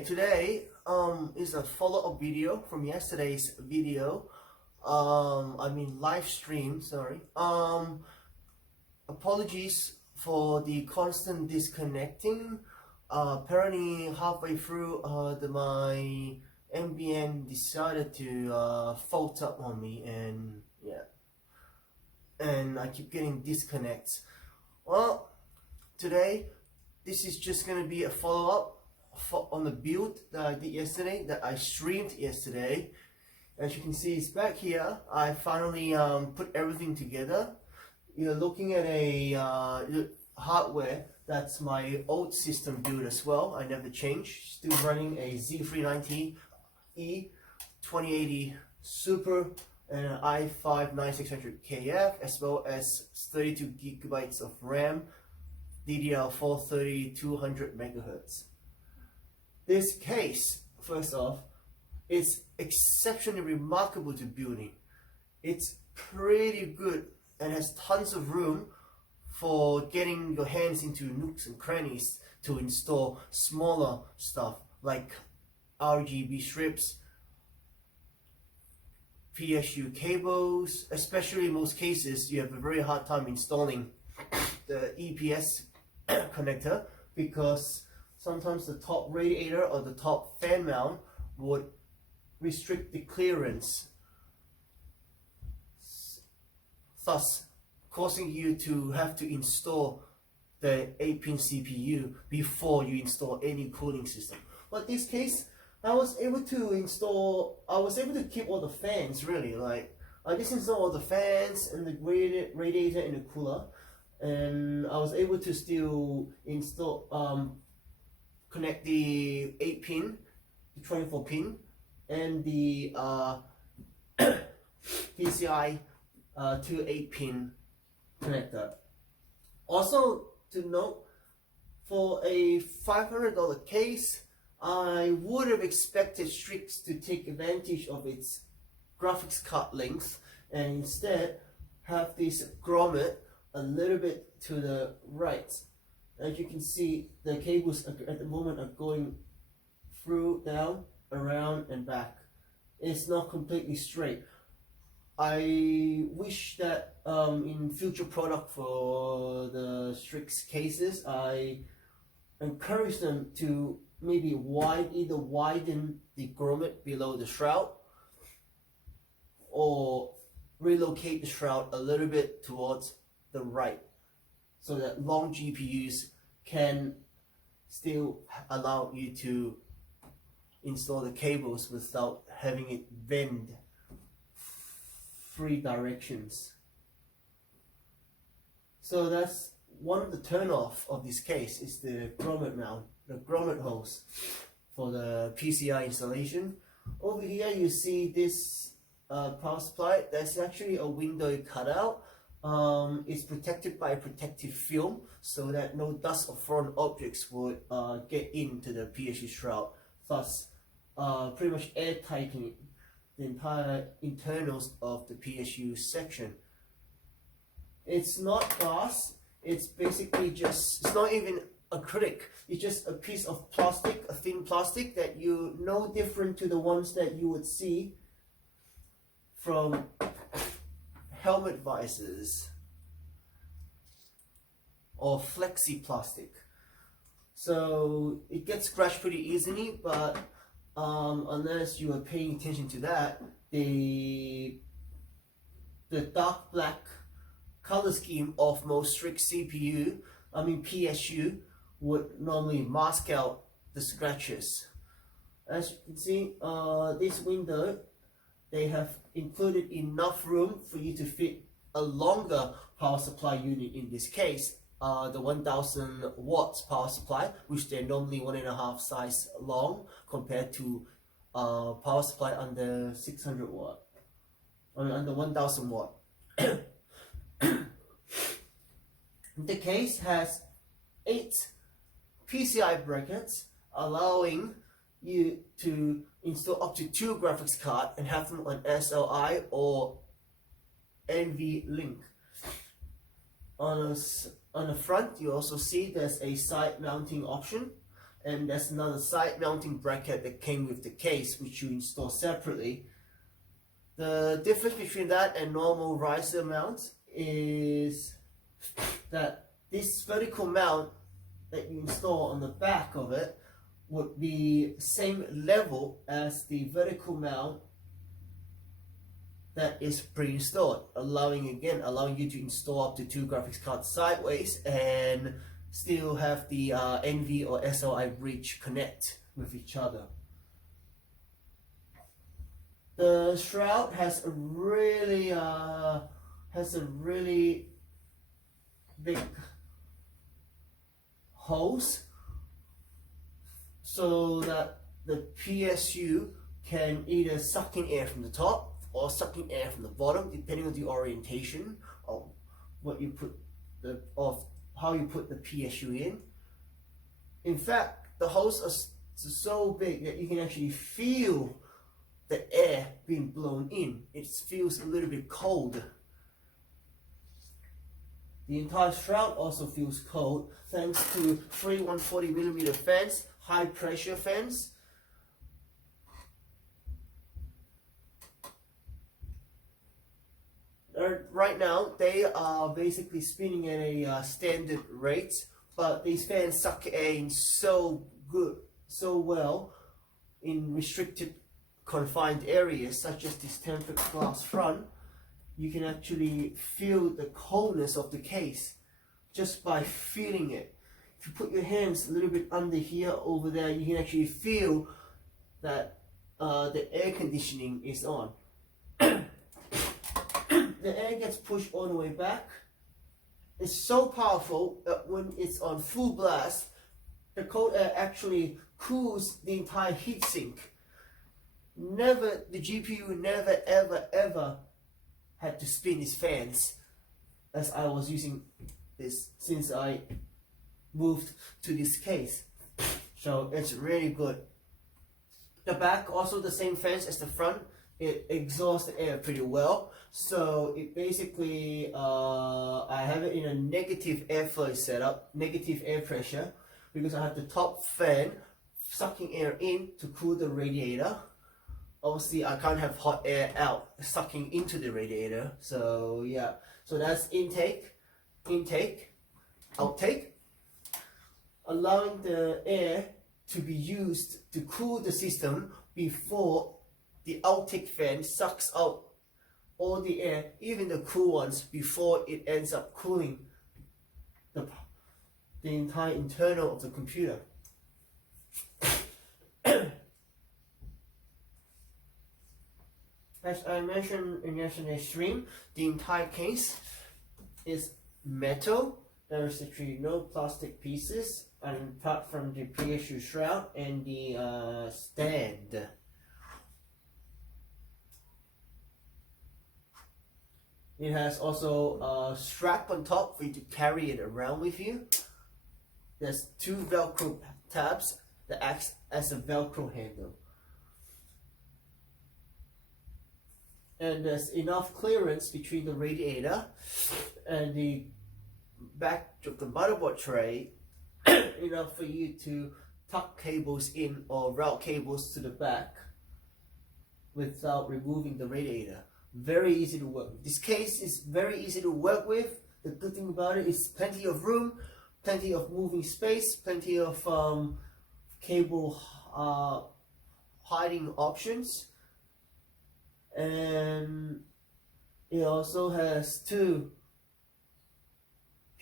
Okay, today is a follow-up video from yesterday's video. Live stream, sorry. Apologies for the constant disconnecting. Apparently halfway through my NBN decided to fault up on me, and yeah, and I keep getting disconnects. Well, today this is just gonna be a follow-up on the build that I did yesterday, that I streamed yesterday. As you can see, it's back here. I finally put everything together. You're looking at a hardware that's my old system build as well. I never changed. Still running a Z390E 2080 Super and an i5 9600KF, as well as 32 gigabytes of RAM, DDR4 3200 megahertz. This case, first off, is exceptionally remarkable to building. It's pretty good and has tons of room for getting your hands into nooks and crannies to install smaller stuff like RGB strips, PSU cables. Especially in most cases, you have a very hard time installing the EPS connector, because sometimes the top radiator or the top fan mount would restrict the clearance, thus causing you to have to install the 8-pin CPU before you install any cooling system. But this case, I was able to keep all the fans, really. Like, I just installed all the fans and the radiator and the cooler, and I was able to still install connect the 8-pin, the 24-pin, and the PCI to 8-pin connector. Also to note, for a $500 case, I would have expected Strix to take advantage of its graphics card length and instead have this grommet a little bit to the right. As you can see, the cables at the moment are going through, down, around and back. It's not completely straight. I wish that in future product for the Strix cases, I encourage them to maybe either widen the grommet below the shroud or relocate the shroud a little bit towards the right, so that long GPUs can still allow you to install the cables without having it bend 3 directions. So that's one of the turn-off of this case, is the grommet mount, the grommet holes for the PCI installation. Over here you see this power supply. There's actually a window cut out. It's protected by a protective film so that no dust or foreign objects would get into the PSU shroud, thus pretty much airtighting the entire internals of the PSU section. It's not glass, it's basically just, it's not even acrylic, it's just a piece of plastic, a thin plastic that you no different to the ones that you would see from helmet visors or flexi plastic. So it gets scratched pretty easily, but unless you are paying attention to that, the dark black color scheme of most Strix PSU would normally mask out the scratches. As you can see, this window, they have included enough room for you to fit a longer power supply unit. In this case, the 1000 watts power supply, which they're normally 1.5 size long, compared to power supply under 600 watt, under 1000 watt. The case has 8 PCI brackets, allowing you to install up to 2 graphics cards and have them on SLI or NVLink. On the front, you also see there's a side mounting option and there's another side mounting bracket that came with the case, which you install separately. The difference between that and normal riser mount is that this vertical mount that you install on the back of it would be same level as the vertical mount that is pre-installed, allowing you to install up to 2 graphics cards sideways and still have the NV or SLI bridge connect with each other. The shroud has a really big holes so that the PSU can either suck in air from the top or suck in air from the bottom, depending on the orientation of what you put of how you put the PSU in. In fact, the holes are so big that you can actually feel the air being blown in. It feels a little bit cold. The entire shroud also feels cold thanks to 3 140mm fans, high pressure fans. Right now they are basically spinning at a standard rate, but these fans suck air in so well in restricted confined areas such as this tempered glass front. You can actually feel the coldness of the case just by feeling it. If you put your hands a little bit under here, over there, you can actually feel that the air conditioning is on. The air gets pushed all the way back. It's so powerful that when it's on full blast, the cold air actually cools the entire heatsink. The GPU never ever had to spin its fans, as I was using this since I moved to this case. So it's really good. The back also the same fans as the front. It exhausts the air pretty well. So it basically, I have it in a negative airflow setup, negative air pressure, because I have the top fan sucking air in to cool the radiator. Obviously, I can't have hot air out sucking into the radiator. So yeah, so that's intake, outtake, allowing the air to be used to cool the system before the outtake fan sucks out all the air, even the cool ones, before it ends up cooling the entire internal of the computer. As I mentioned in yesterday's stream, the entire case is metal. There is actually no plastic pieces apart from the PSU shroud and the stand. It has also a strap on top for you to carry it around with you. There's 2 Velcro tabs that acts as a Velcro handle. And there's enough clearance between the radiator and the back of the motherboard tray, enough for you to tuck cables in or route cables to the back without removing the radiator. Very easy to work with. This case is very easy to work with. The good thing about it is plenty of room, plenty of moving space, plenty of cable hiding options, and it also has 2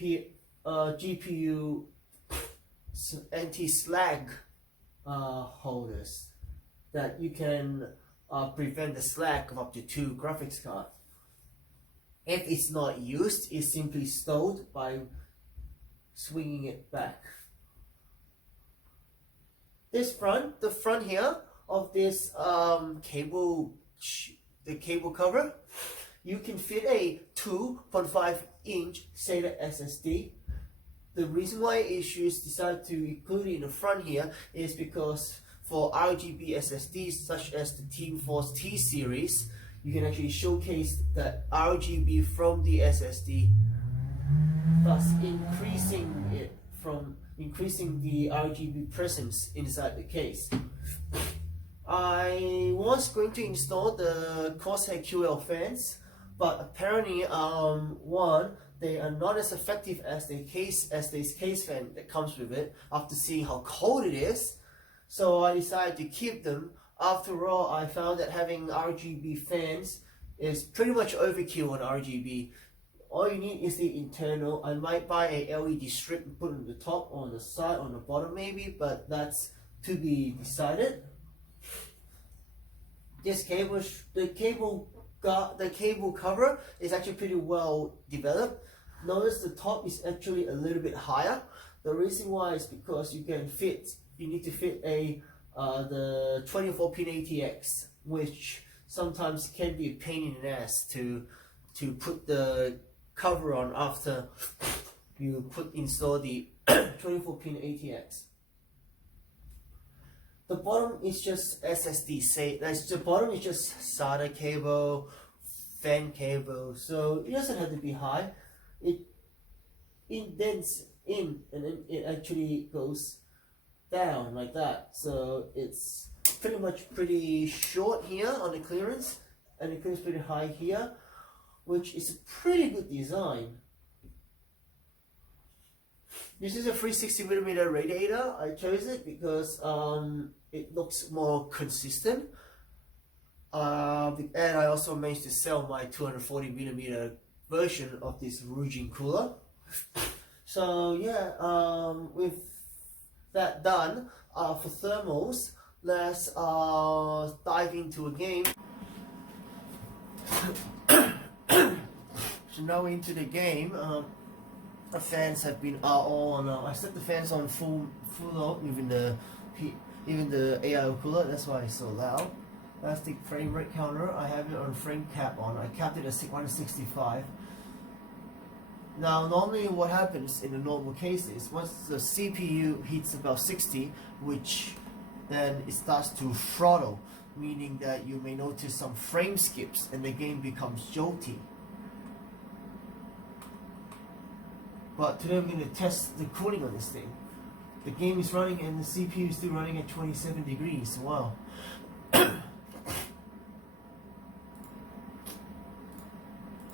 GPU anti-slag holders that you can prevent the slag of up to 2 graphics cards. If it's not used, it's simply stowed by swinging it back. The front here of this cable cover, you can fit a 2.5-inch SATA SSD. The reason why issues decided to include it in the front here is because for RGB SSDs such as the TeamForce T series, you can actually showcase the RGB from the SSD, thus increasing it from increasing the RGB presence inside the case. I was going to install the Corsair QL fans, but apparently one, they are not as effective as this case fan that comes with it after seeing how cold it is. So I decided to keep them. After all, I found that having RGB fans is pretty much overkill on RGB. All you need is the internal. I might buy a LED strip and put it on the top, on the side, on the bottom maybe, but that's to be decided. This cable, the cable cover is actually pretty well developed. Notice the top is actually a little bit higher. The reason why is because you need to fit the 24-pin ATX, which sometimes can be a pain in the ass to put the cover on after you install the 24-pin ATX. The bottom is just SSD. The bottom is just SATA cable, fan cable, so it doesn't have to be high. It indents in and then it actually goes down like that. So it's pretty short here on the clearance, and the clearance pretty high here, which is a pretty good design. This is a 360mm radiator. I chose it because it looks more consistent. And I also managed to sell my 240mm version of this ROG cooler. So yeah, with that done, for thermals, let's dive into a game. So now into the game. The fans have been on. I set the fans on full load, even the AI cooler. That's why it's so loud. That's the frame rate counter. I have it on frame cap on. I capped it at 165. Now, normally what happens in the normal cases, once the CPU hits about 60, which then it starts to throttle, meaning that you may notice some frame skips and the game becomes jolty. But today we're going to test the cooling on this thing. The game is running and the CPU is still running at 27 degrees. Wow.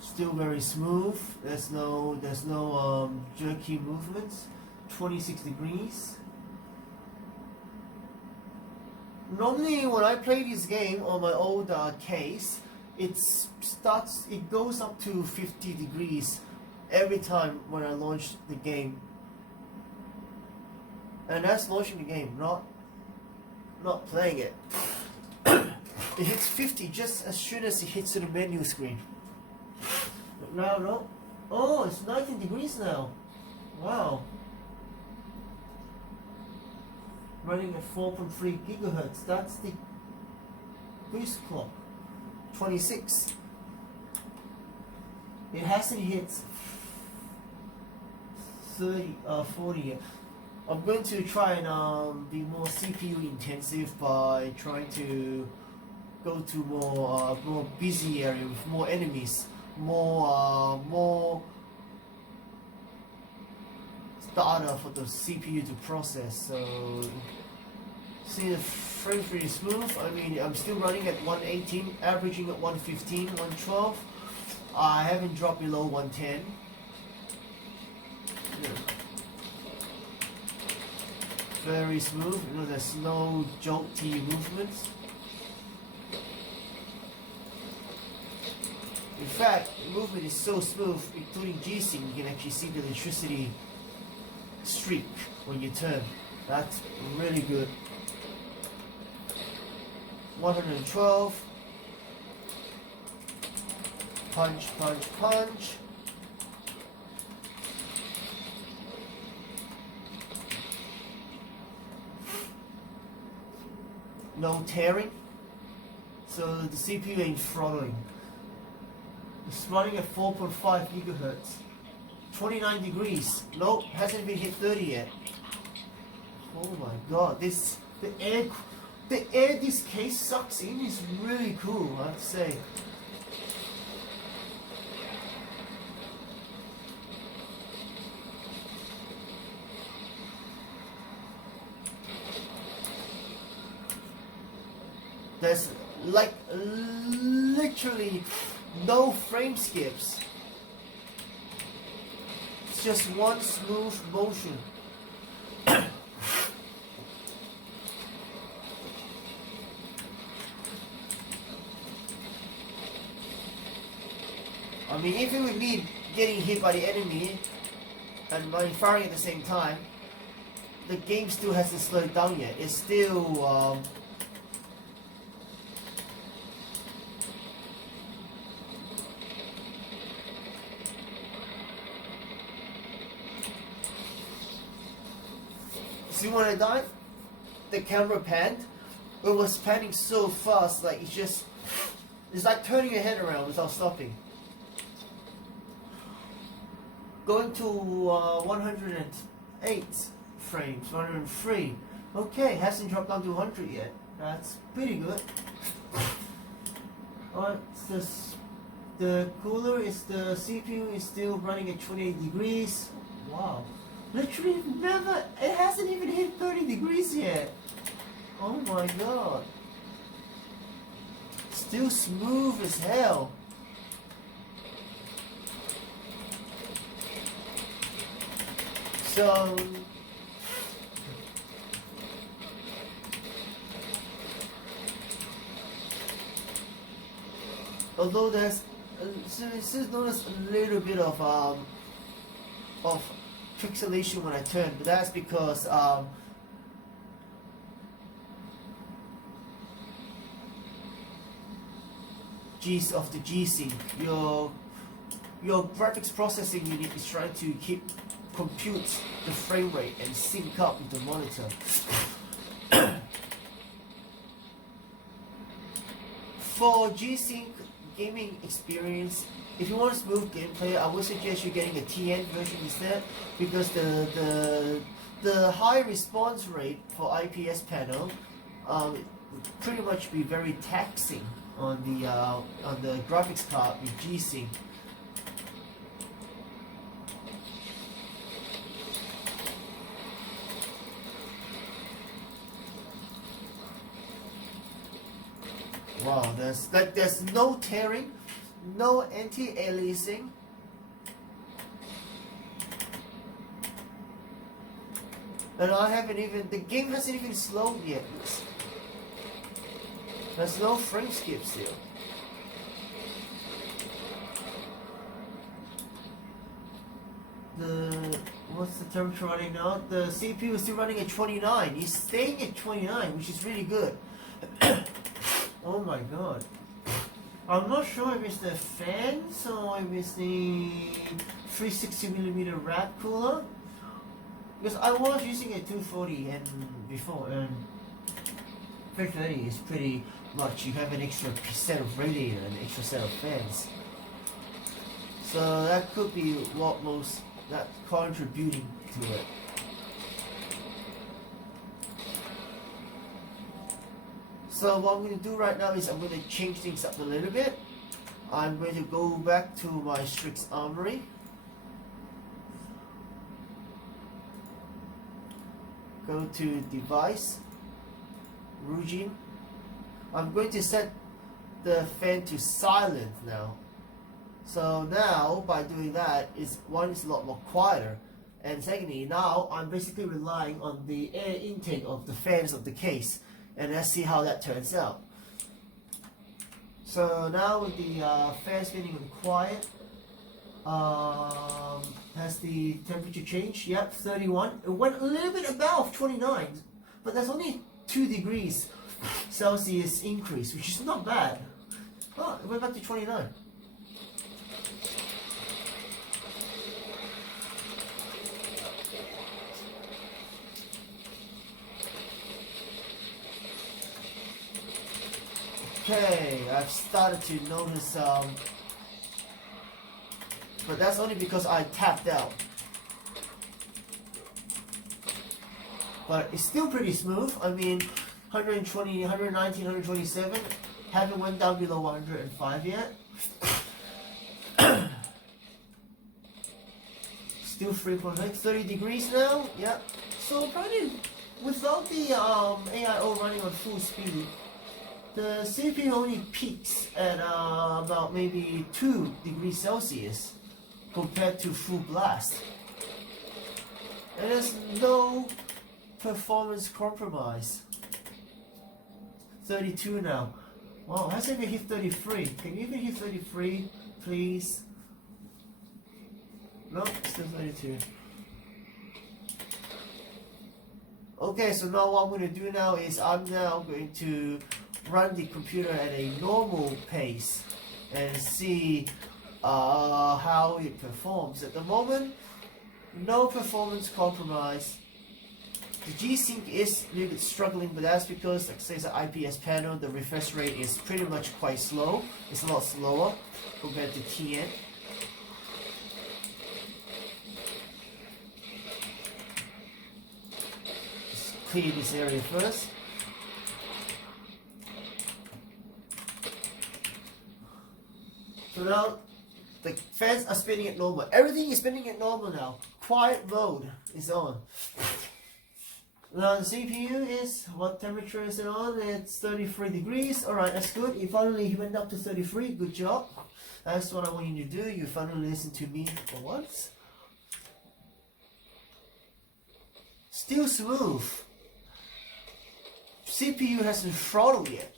Still very smooth. There's no jerky movements. 26 degrees. Normally when I play this game on my old case, it goes up to 50 degrees every time when I launch the game. And that's launching the game, not playing it. It hits 50 just as soon as it hits the menu screen. But now, no. Oh, it's 19 degrees now. Wow. Running at 4.3 gigahertz. That's the boost clock. 26. It hasn't hit 40 yet. I'm going to try and be more CPU intensive by trying to go to more busy area with more enemies, more data for the CPU to process. So see, the frame's pretty smooth. I mean, I'm still running at 118, averaging at 115, 112. I haven't dropped below 110. Yeah. Very smooth. You know, there's no jolty movements. In fact, the movement is so smooth, including G-Sync, you can actually see the electricity streak when you turn. That's really good. 112. Punch, punch, punch. No tearing. So the CPU ain't throttling. It's running at 4.5 gigahertz. 29 degrees. Nope, hasn't even hit 30 yet. Oh my god, the air this case sucks in is really cool, I have to say. There's like literally no frame skips. It's just one smooth motion. I mean, even with me getting hit by the enemy and my firing at the same time, the game still hasn't slowed down yet. It's still see when I died, the camera panned. It was panning so fast, like it's like turning your head around without stopping. Going to 108 frames, 103. Okay, hasn't dropped down to 100 yet. That's pretty good. Alright, the cooler is the CPU is still running at 28 degrees. Wow. Literally never, it hasn't even hit 30 degrees yet. Oh my god. Still smooth as hell. So although there's still notice a little bit of pixelation when I turn, but that's because of the G-Sync. Your graphics processing unit is trying to compute the frame rate and sync up with the monitor. For G-Sync gaming experience, if you want smooth gameplay, I would suggest you getting a TN version instead, because the high response rate for IPS panel would pretty much be very taxing on the graphics card with G-Sync. Wow, there's no tearing, no anti-aliasing. And the game hasn't even slowed yet. There's no frame skip still. What's the temperature running now? The CPU is still running at 29. It's staying at 29, which is really good. Oh my god. I'm not sure if it's the fans or if it's the 360mm wrap cooler. Because I was using a 240 and before, and 330 is pretty much, you have an extra set of radiator and an extra set of fans. So that could be that's contributing to it. So what I'm going to do right now is I'm going to change things up a little bit. I'm going to go back to my Strix Armory. Go to Device, ROG. I'm going to set the fan to silent now. So now by doing that, it's a lot more quieter. And secondly, now I'm basically relying on the air intake of the fans of the case. And let's see how that turns out. So now with the fan spinning on quiet, has the temperature changed? Yep, 31. It went a little bit above 29, but that's only 2 degrees Celsius increase, which is not bad. Oh, it went back to 29. Okay, I've started to notice, but that's only because I tapped out. But it's still pretty smooth. I mean, 120, 119, 127, haven't went down below 105 yet. Still 3.8, 30 degrees now. Yep. So probably without the AIO running on full speed, the CPU only peaks at about maybe 2 degrees Celsius compared to full blast. And there's no performance compromise. 32 now. Wow, hasn't even hit 33. Can you even hit 33, please? No, still 32. Okay, so now what I'm going to do now is I'm now going to run the computer at a normal pace and see how it performs. At the moment, no performance compromise. The G-Sync is a little bit struggling, but that's because, like say, it's an IPS panel, the refresh rate is pretty much quite slow. It's a lot slower compared to TN. Just clear this area first. So now, the fans are spinning at normal. Everything is spinning at normal now. Quiet mode is on. Now the CPU is, what temperature is it on? It's 33 degrees. Alright, that's good. You finally went up to 33. Good job. That's what I want you to do. You finally listen to me for once. Still smooth. CPU hasn't throttled yet.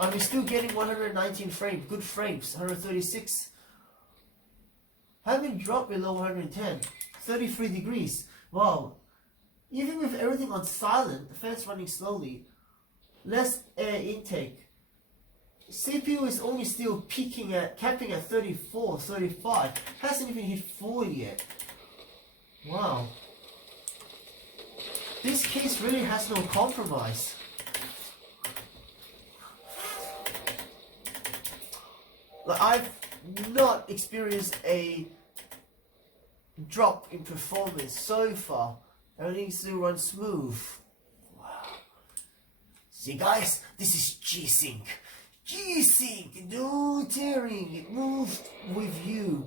I'm still getting 119 frames, good frames, 136. Haven't dropped below 110. 33 degrees. Wow. Even with everything on silent, the fan's running slowly. Less air intake. CPU is only still peaking at, capping at 34, 35. Hasn't even hit 40 yet. Wow. This case really has no compromise. Like, I've not experienced a drop in performance so far. Everything still runs smooth. Wow. See guys, this is G-Sync. G-Sync, no tearing, it moves with you.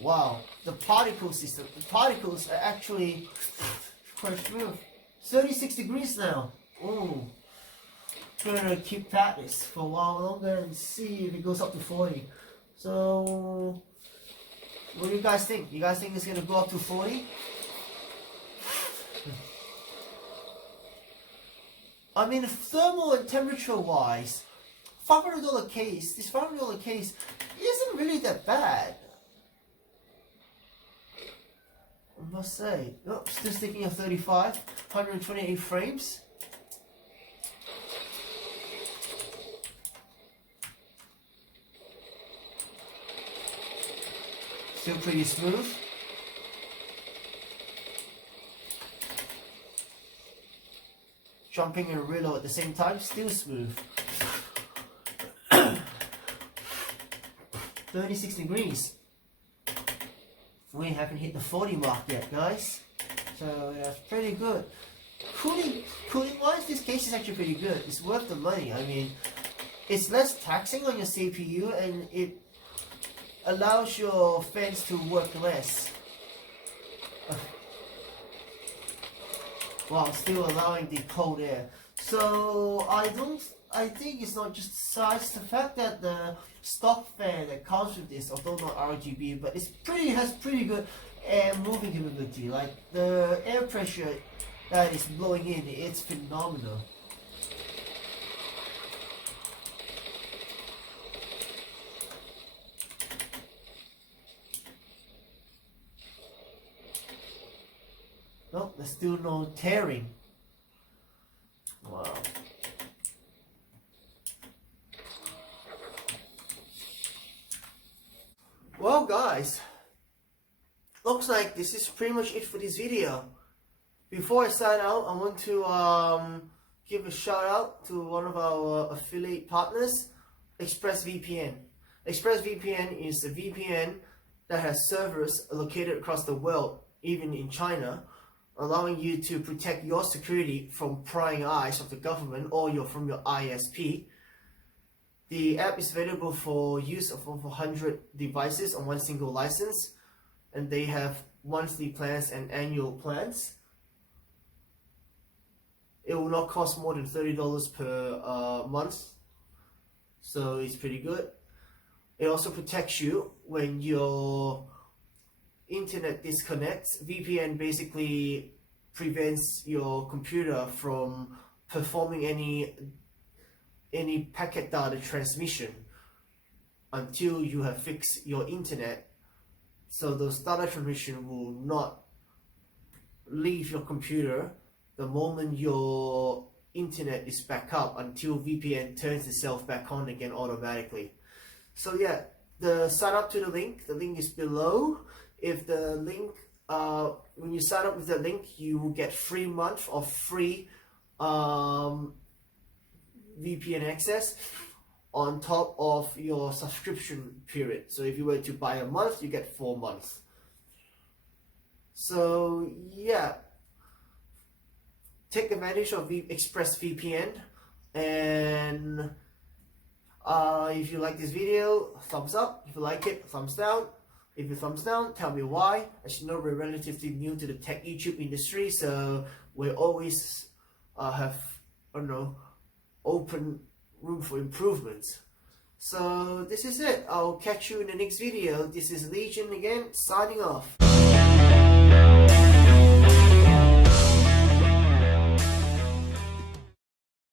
Wow, the particle system, the particles are actually quite smooth. 36 degrees now. Oh, gonna keep at this for a while longer and see if it goes up to 40. So, what do you guys think? You guys think it's gonna go up to 40? I mean, thermal and temperature wise, $500 case, this $500 case isn't really that bad. I must say. Oh, still sticking at 35, 128 frames. Still pretty smooth. Jumping and reload at the same time, still smooth. 36 degrees. We haven't hit the 40 mark yet, guys. So that's pretty good. Cooling wise, this case is actually pretty good. It's worth the money. I mean, it's less taxing on your CPU and it allows your fans to work less. While still allowing the cold air. So I think it's not just size, the fact that the stock fan that comes with this, although not RGB, but has pretty good air moving capability. Like the air pressure that is blowing in, it's phenomenal. Nope, there's still no tearing. Wow. Well guys, looks like this is pretty much it for this video. Before I sign out, I want to give a shout out to one of our affiliate partners, ExpressVPN. ExpressVPN is a VPN that has servers located across the world, even in China, allowing you to protect your security from prying eyes of the government or from your ISP. The app is available for use of over 100 devices on one single license, and they have monthly plans and annual plans. It will not cost more than $30 per month, so it's pretty good. It also protects you when your internet disconnects. VPN basically prevents your computer from performing any packet data transmission until you have fixed your internet. So those data transmission will not leave your computer the moment your internet is back up until VPN turns itself back on again automatically. So yeah, sign up to the link is below. If the link, when you sign up with the link, you will get 3 months of free VPN access on top of your subscription period. So if you were to buy a month, you get 4 months. So yeah, take advantage of ExpressVPN, and if you like this video, thumbs up. If you like it, thumbs down. If you thumbs down, tell me why. As you know, we're relatively new to the tech YouTube industry, so we always have, I don't know, open room for improvements. So this is it. I'll catch you in the next video. This is Legion again, signing off.